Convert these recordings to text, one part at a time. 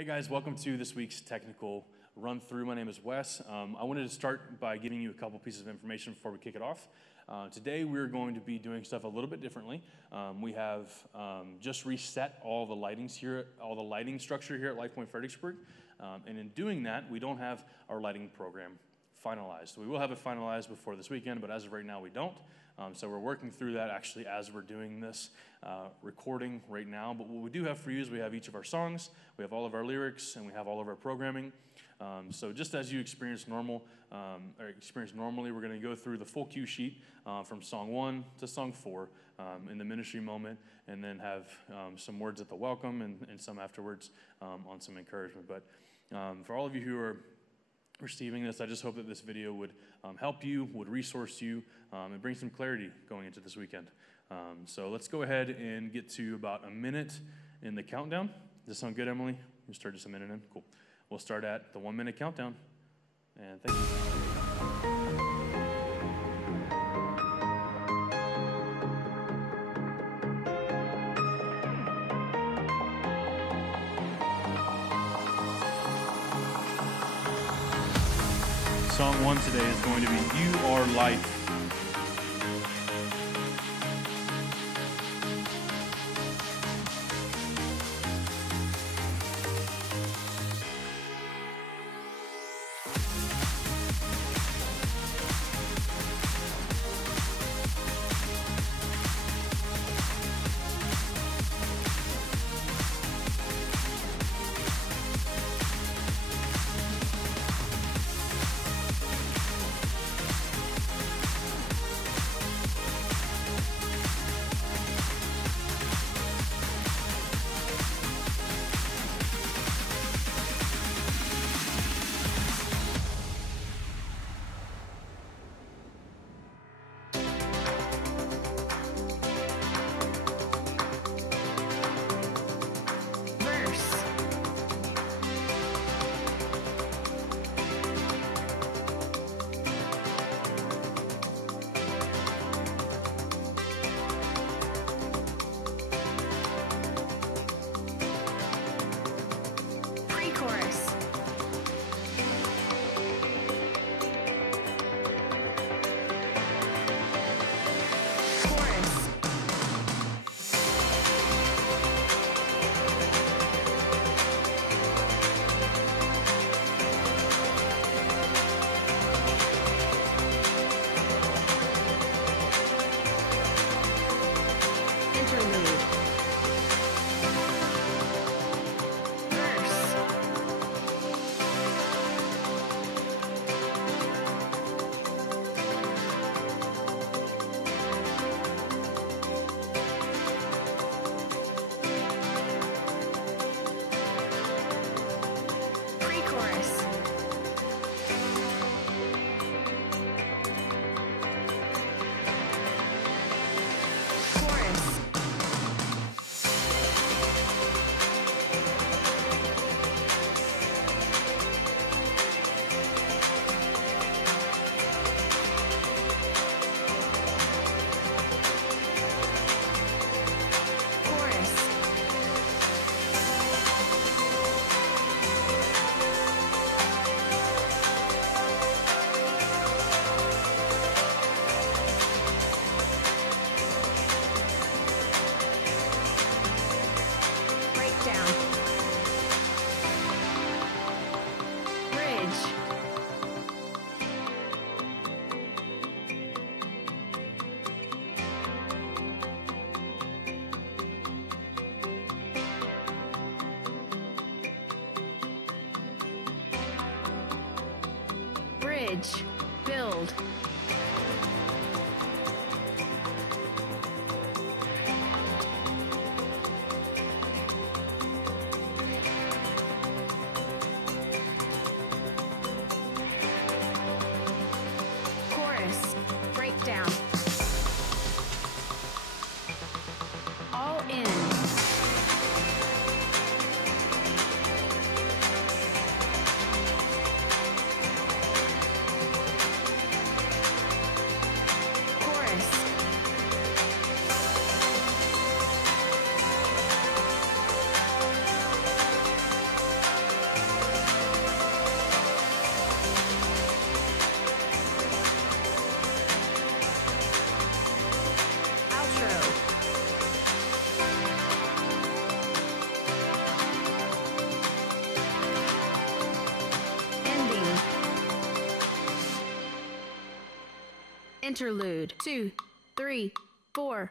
Hey guys, welcome to this week's Technical Run-Through. My name is Wes. I wanted to start by giving you a couple pieces of information before we kick it off. Today we're going to be doing stuff a little bit differently. We have just reset all the lighting structure here at Lifepoint Fredericksburg. And in doing that, we don't have our lighting program finalized. We will have it finalized before this weekend, but as of right now, we don't. So we're working through that actually as we're doing this recording right now. But what we do have for you is we have each of our songs, we have all of our lyrics, and we have all of our programming. So just as you experience normally, we're going to go through the full cue sheet from song 1 to song 4 in the ministry moment, and then have some words at the welcome and some afterwards on some encouragement. But for all of you who are receiving this, I just hope that this video would help you, would resource you, and bring some clarity going into this weekend. So let's go ahead and get to about a minute in the countdown. Does that sound good, Emily? We start just a minute in? Cool. We'll start at the 1 minute countdown. And thank you. Song 1 today is going to be You Are Life. Bridge, build. Chorus, breakdown. All in. Interlude. 2, 3, 4.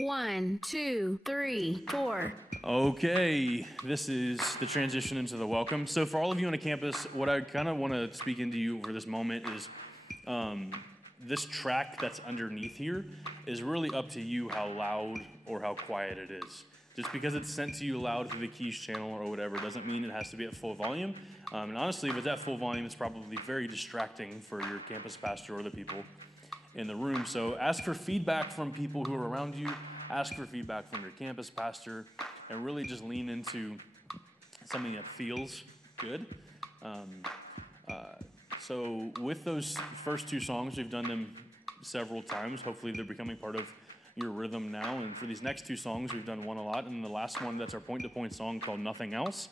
One, two, three, four. Okay, this is the transition into the welcome. So for all of you on a campus, what I kind of want to speak into you for this moment is this track that's underneath here is really up to you how loud or how quiet it is. Just because it's sent to you loud through the keys channel or whatever doesn't mean it has to be at full volume. And honestly, if it's at full volume, it's probably very distracting for your campus pastor or the people in the room. So ask for feedback from people who are around you. Ask for feedback from your campus pastor, and really just lean into something that feels good. So with those first two songs, we've done them several times. Hopefully they're becoming part of your rhythm now. And for these next two songs, we've done one a lot. And the last one, that's our point-to-point song called Nothing Else.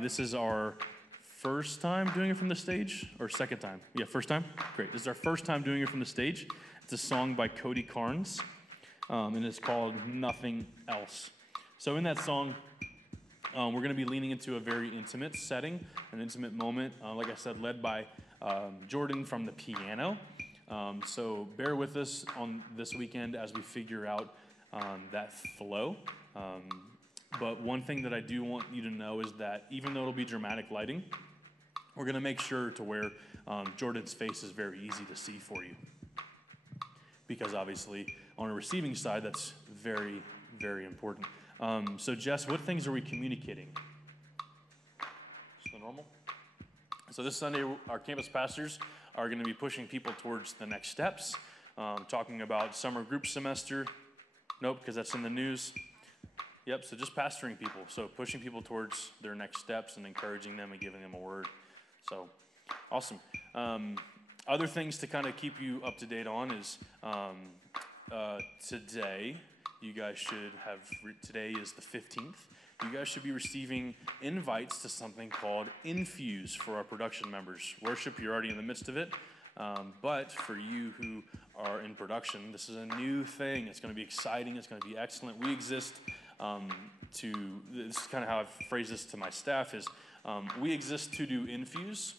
This is our first time doing it from the stage, or second time? Yeah, first time? Great. This is our first time doing it from the stage. It's a song by Cody Carnes, and it's called Nothing Else. So in that song, we're going to be leaning into a very intimate setting, an intimate moment, like I said, led by Jordan from the piano. So bear with us on this weekend as we figure out that flow. But one thing that I do want you to know is that even though it'll be dramatic lighting, we're going to make sure to where Jordan's face is very easy to see for you. Because obviously, on a receiving side, that's very, very important. So Jess, what things are we communicating? Just the normal? So this Sunday, our campus pastors are going to be pushing people towards the next steps. talking about summer group semester. Nope, because that's in the news. Yep, so just pastoring people. So pushing people towards their next steps and encouraging them and giving them a word. So awesome. Other things to kind of keep you up to date on is today, you guys should have, today is the 15th. You guys should be receiving invites to something called Infuse for our production members. Worship, you're already in the midst of it. But for you who are in production, this is a new thing. It's going to be exciting. It's going to be excellent. We exist this is kind of how I've phrased this to my staff is we exist to do Infuse,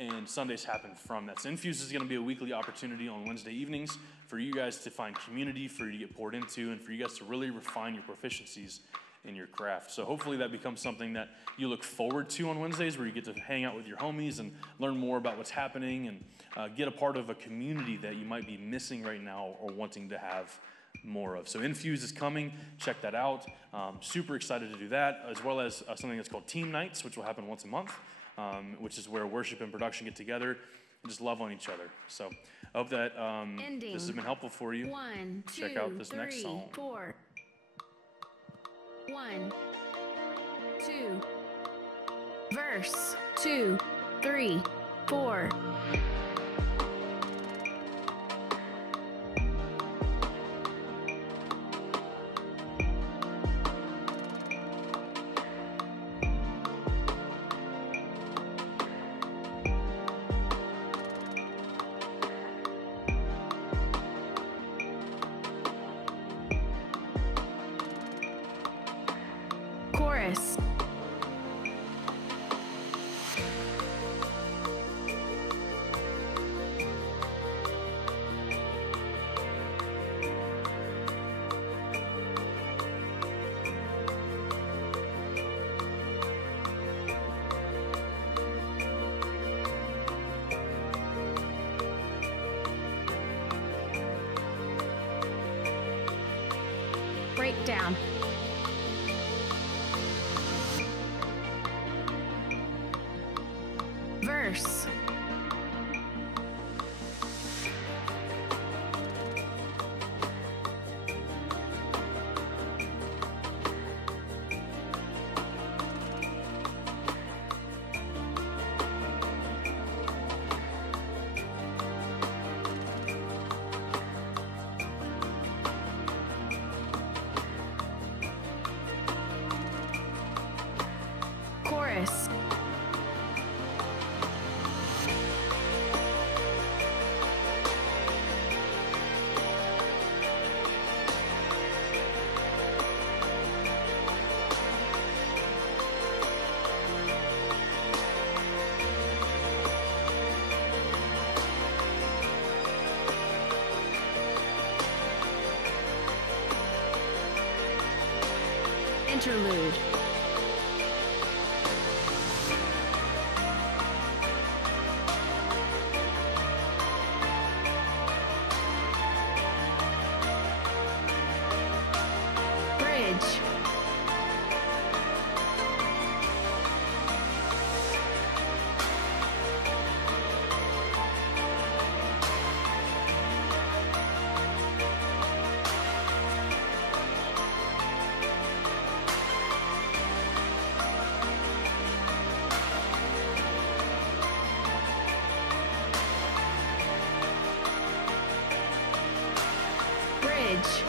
and Sundays happen from that. So Infuse is going to be a weekly opportunity on Wednesday evenings for you guys to find community, for you to get poured into, and for you guys to really refine your proficiencies in your craft. So hopefully that becomes something that you look forward to on Wednesdays, where you get to hang out with your homies and learn more about what's happening and get a part of a community that you might be missing right now or wanting to have more of. So Infuse is coming. Check that out. Super excited to do that, as well as something that's called Team Nights, which will happen once a month, which is where worship and production get together and just love on each other. So I hope that this has been helpful for you. 1, 2, Check out this 3, next song. 4. 1, 2. Verse 2, 3, 4. Chorus. Breakdown. Verse. Chorus. Interlude. Bridge. Bridge.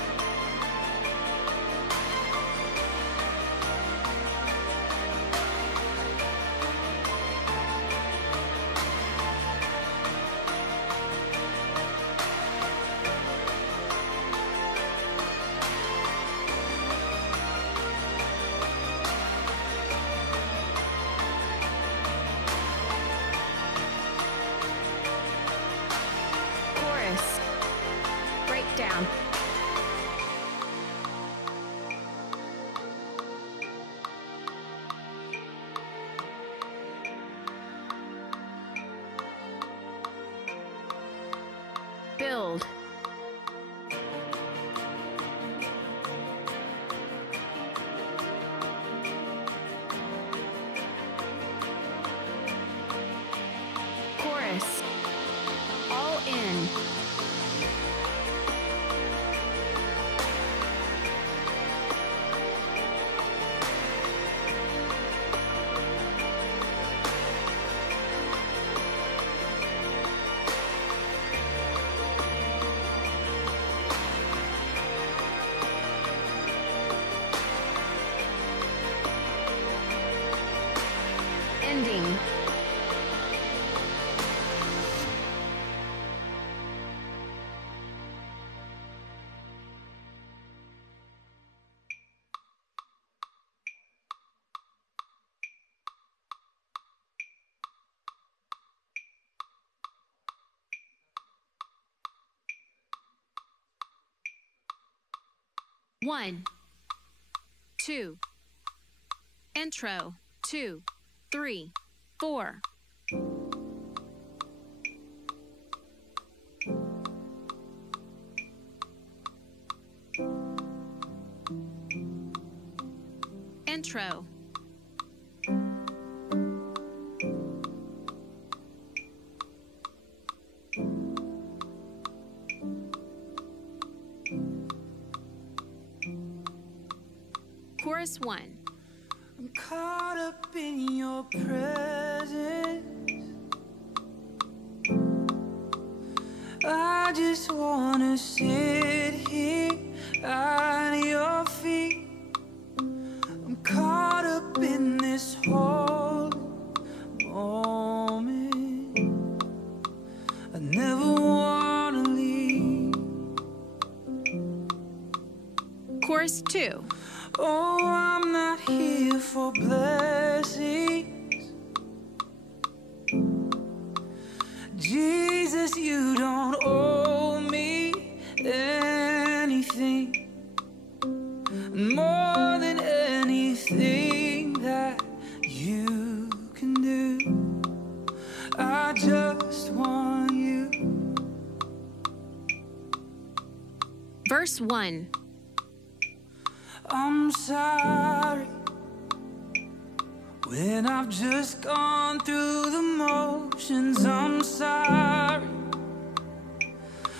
Chorus. Breakdown. Build. Chorus. All in. ending. One, two, intro, 2, 3, 4. Intro. Chorus 1. I'm caught up in your presence. I just wanna sit here at your feet. I'm caught up in this whole moment. I never wanna leave. Chorus 2. Oh, I'm not here for blessings. Jesus, you don't owe me anything. More than anything that you can do, I just want you. Verse 1. I'm sorry when I've just gone through the motions. I'm sorry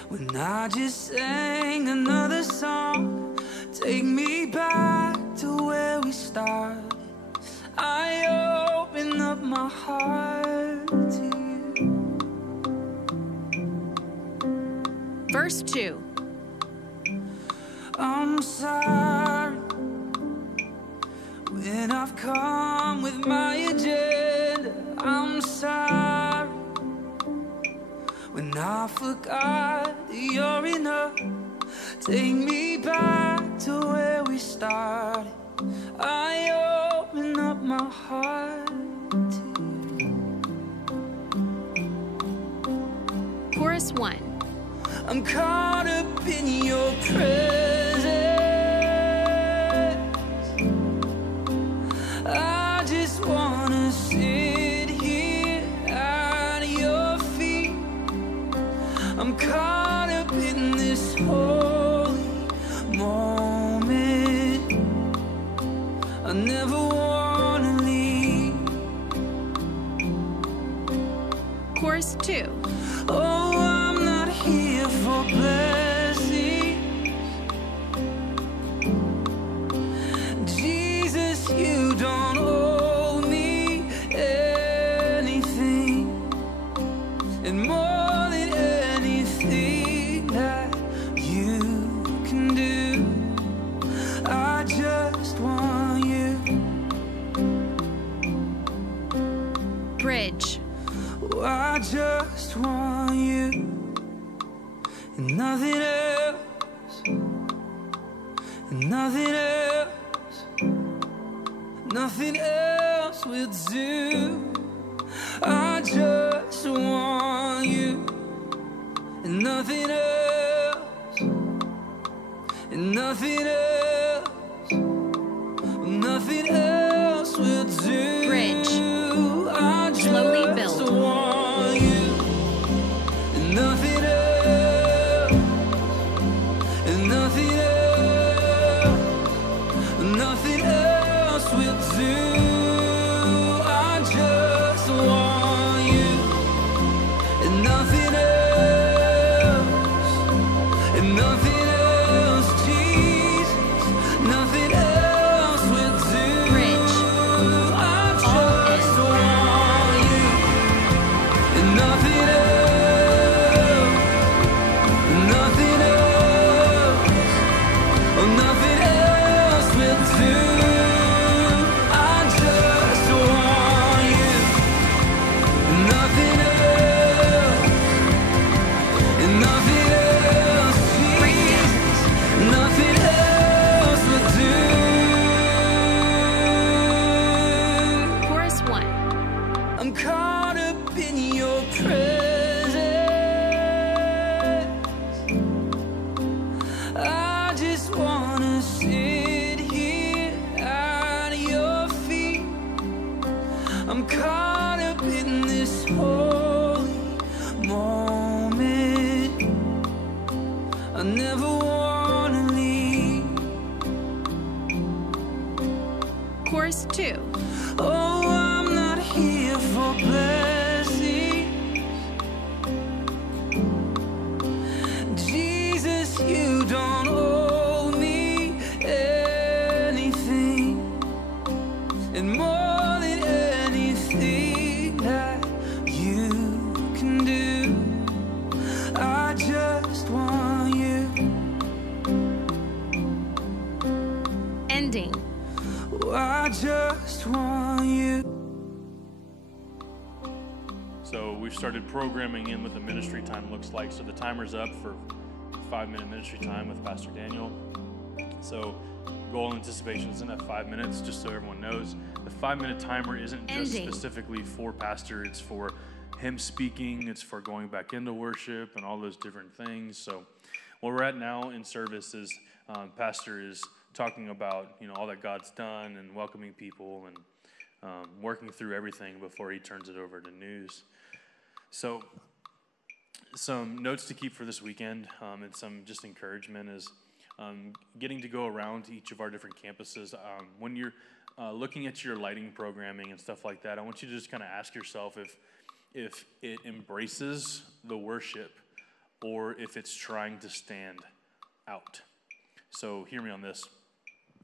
when I just sang another song. Take me back to where we started. I open up my heart to you. Verse 2. I'm sorry when I've come with my agenda. I'm sorry when I forgot that you're enough. Take me back to where we started. I open up my heart to you. Chorus 1. I'm caught up in your presence. I just wanna sit here at your feet. I'm caught up in this holy moment. I never wanna leave. Chorus 2. Oh, I'm not here for blessings. Jesus, you don't owe me anything. And more than anything that you can do, I just want you. Bridge. Oh, I just want you. And nothing else, and nothing else, nothing else will do. I just want you, and nothing else, and nothing else, nothing else will do. Bridge. I Slowly just build. want you, and nothing else. And nothing else, nothing else will do. I just want you, and nothing else, Jesus, I'm caught up in this holy moment. I never wanna leave. Chorus 2. Oh, I'm not here for blessings. Jesus, you don't owe me anything. And more than anything that you can do, I just want you. Ending. I just want you. So we've started programming in what the ministry time looks like. So the timer's up for 5-minute ministry time with Pastor Daniel. So goal and anticipation is in at 5 minutes, just so everyone knows. The 5-minute timer isn't just Ending. specifically for Pastor, it's for him speaking, it's for going back into worship and all those different things. So where we're at now in service is Pastor is talking about, all that God's done and welcoming people and working through everything before he turns it over to news. So some notes to keep for this weekend and some just encouragement is getting to go around to each of our different campuses. When you're looking at your lighting programming and stuff like that, I want you to just kind of ask yourself if it embraces the worship or if it's trying to stand out. So hear me on this.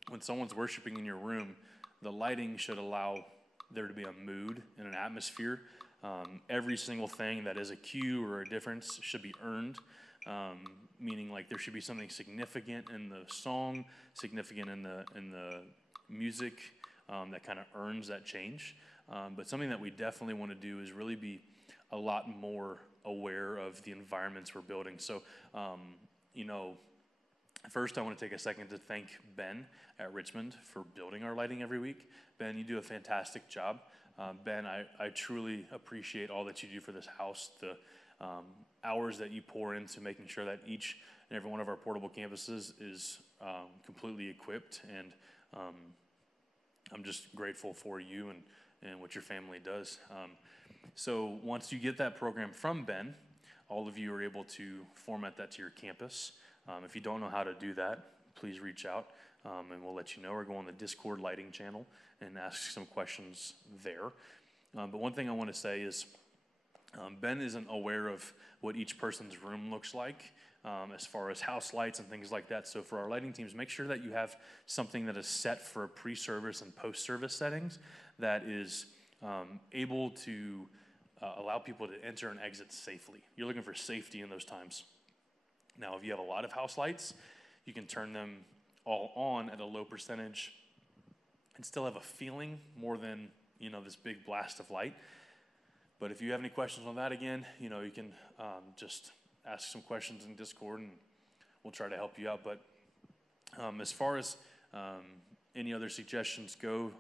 When someone's worshiping in your room, the lighting should allow there to be a mood and an atmosphere. Every single thing that is a cue or a difference should be earned, meaning like there should be something significant in the song, significant in the music that kind of earns that change. But something that we definitely want to do is really be a lot more aware of the environments we're building. So, first, I want to take a second to thank Ben at Richmond for building our lighting every week. Ben, you do a fantastic job. Ben, I truly appreciate all that you do for this house, the hours that you pour into making sure that each and every one of our portable campuses is completely equipped. And I'm just grateful for you and what your family does. So once you get that program from Ben, all of you are able to format that to your campus. If you don't know how to do that, please reach out and we'll let you know, or go on the Discord lighting channel and ask some questions there. But one thing I want to say is Ben isn't aware of what each person's room looks like as far as house lights and things like that. So for our lighting teams, make sure that you have something that is set for pre-service and post-service settings that is able to allow people to enter and exit safely. You're looking for safety in those times. Now, if you have a lot of house lights, you can turn them all on at a low percentage and still have a feeling more than, this big blast of light. But if you have any questions on that, again, you can just ask some questions in Discord and we'll try to help you out. But as far as any other suggestions go,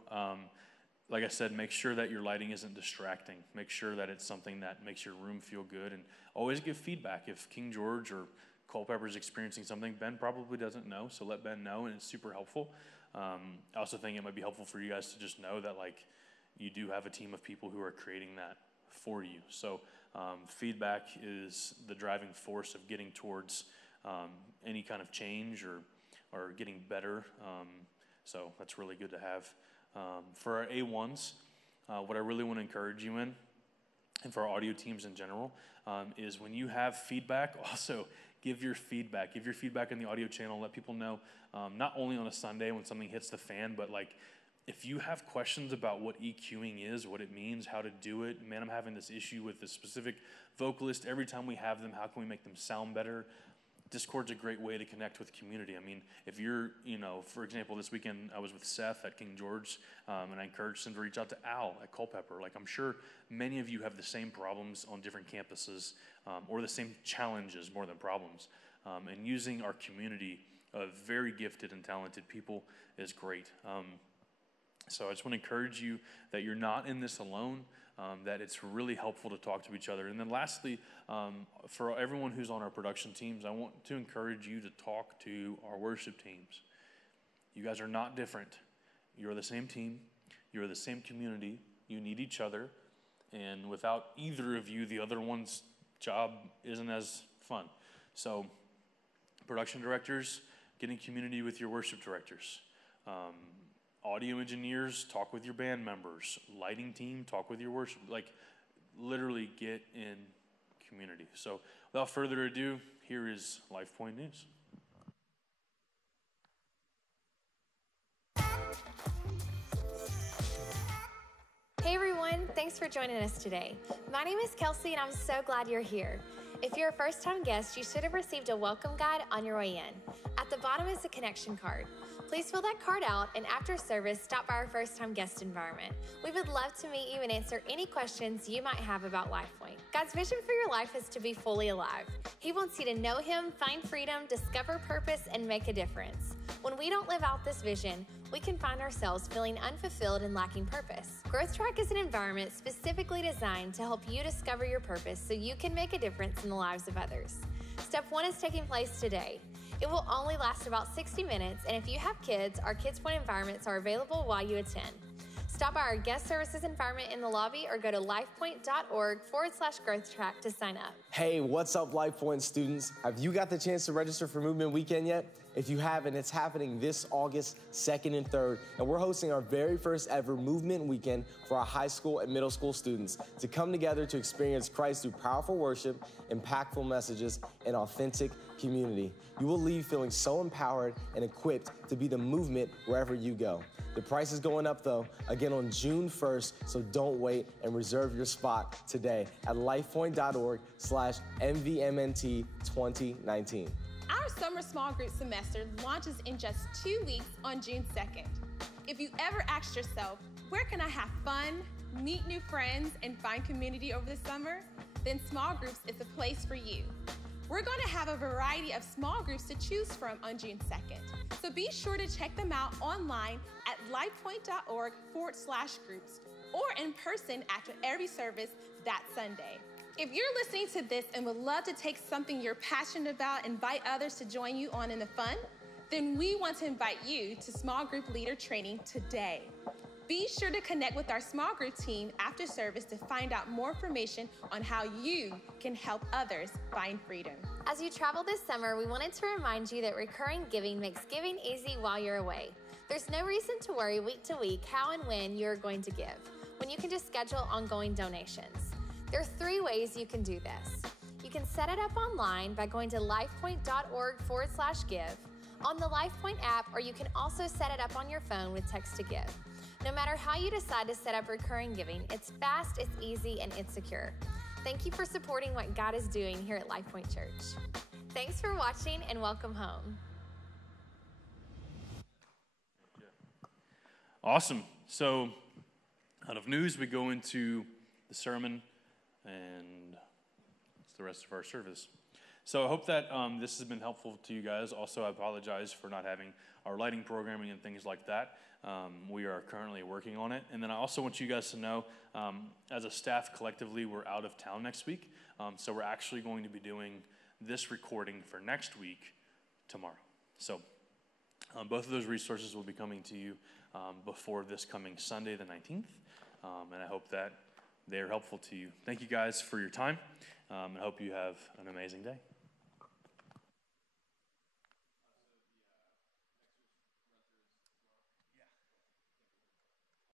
like I said, make sure that your lighting isn't distracting. Make sure that it's something that makes your room feel good, and always give feedback. If King George or Culpeper is experiencing something, Ben probably doesn't know, so let Ben know, and it's super helpful. I also think it might be helpful for you guys to just know that you do have a team of people who are creating that for you. So feedback is the driving force of getting towards any kind of change or getting better. So that's really good to have. For our A1s, what I really want to encourage you in, and for our audio teams in general, is when you have feedback, also give your feedback. Give your feedback in the audio channel. Let people know, not only on a Sunday when something hits the fan, but if you have questions about what EQing is, what it means, how to do it, man, I'm having this issue with this specific vocalist. Every time we have them, how can we make them sound better? Discord's a great way to connect with community. I mean, if you're, for example, this weekend I was with Seth at King George, and I encouraged him to reach out to Al at Culpeper. I'm sure many of you have the same problems on different campuses, or the same challenges more than problems. And using our community of very gifted and talented people is great. So I just want to encourage you that you're not in this alone, that it's really helpful to talk to each other. And then lastly, for everyone who's on our production teams, I want to encourage you to talk to our worship teams. You guys are not different. You're the same team. You're the same community. You need each other. And without either of you, the other one's job isn't as fun. So production directors, get in community with your worship directors. Audio engineers, talk with your band members. Lighting team, talk with your worship. Like, literally get in community. So without further ado, here is Lifepoint News. Hey everyone, thanks for joining us today. My name is Kelsey and I'm so glad you're here. If you're a first-time guest, you should have received a welcome guide on your way in. At the bottom is a connection card. Please fill that card out and after service, stop by our first-time guest environment. We would love to meet you and answer any questions you might have about Lifepoint. God's vision for your life is to be fully alive. He wants you to know Him, find freedom, discover purpose, and make a difference. When we don't live out this vision, we can find ourselves feeling unfulfilled and lacking purpose. Growth Track is an environment specifically designed to help you discover your purpose so you can make a difference in the lives of others. Step 1 is taking place today. It will only last about 60 minutes, and if you have kids, our Kids Point environments are available while you attend. Stop by our guest services environment in the lobby or go to lifepoint.org/growth track to sign up. Hey, what's up, Lifepoint students? Have you got the chance to register for Movement Weekend yet? If you haven't, it's happening this August 2nd and 3rd, and we're hosting our very first ever Movement Weekend for our high school and middle school students to come together to experience Christ through powerful worship, impactful messages, and authentic community. You will leave feeling so empowered and equipped to be the movement wherever you go. The price is going up though, again on June 1st, so don't wait and reserve your spot today at lifepoint.org/MVMNT 2019. Our summer small group semester launches in just 2 weeks on June 2nd. If you ever asked yourself, where can I have fun, meet new friends, and find community over the summer? Then small groups is the place for you. We're going to have a variety of small groups to choose from on June 2nd. So be sure to check them out online at lifepoint.org/groups or in person after every service that Sunday. If you're listening to this and would love to take something you're passionate about and invite others to join you on in the fun, then we want to invite you to small group leader training today. Be sure to connect with our small group team after service to find out more information on how you can help others find freedom. As you travel this summer, we wanted to remind you that recurring giving makes giving easy while you're away. There's no reason to worry week to week how and when you're going to give, when you can just schedule ongoing donations. There are 3 ways you can do this. You can set it up online by going to lifepoint.org/give, on the Lifepoint app, or you can also set it up on your phone with text to give. No matter how you decide to set up recurring giving, it's fast, it's easy, and it's secure. Thank you for supporting what God is doing here at Lifepoint Church. Thanks for watching and welcome home. Awesome. So out of news, we go into the sermon and it's the rest of our service. So I hope that this has been helpful to you guys. Also, I apologize for not having our lighting programming and things like that. We are currently working on it. And then I also want you guys to know, as a staff collectively, we're out of town next week. So we're actually going to be doing this recording for next week tomorrow. So both of those resources will be coming to you before this coming Sunday, the 19th. And I hope that they are helpful to you. Thank you guys for your time. And I hope you have an amazing day.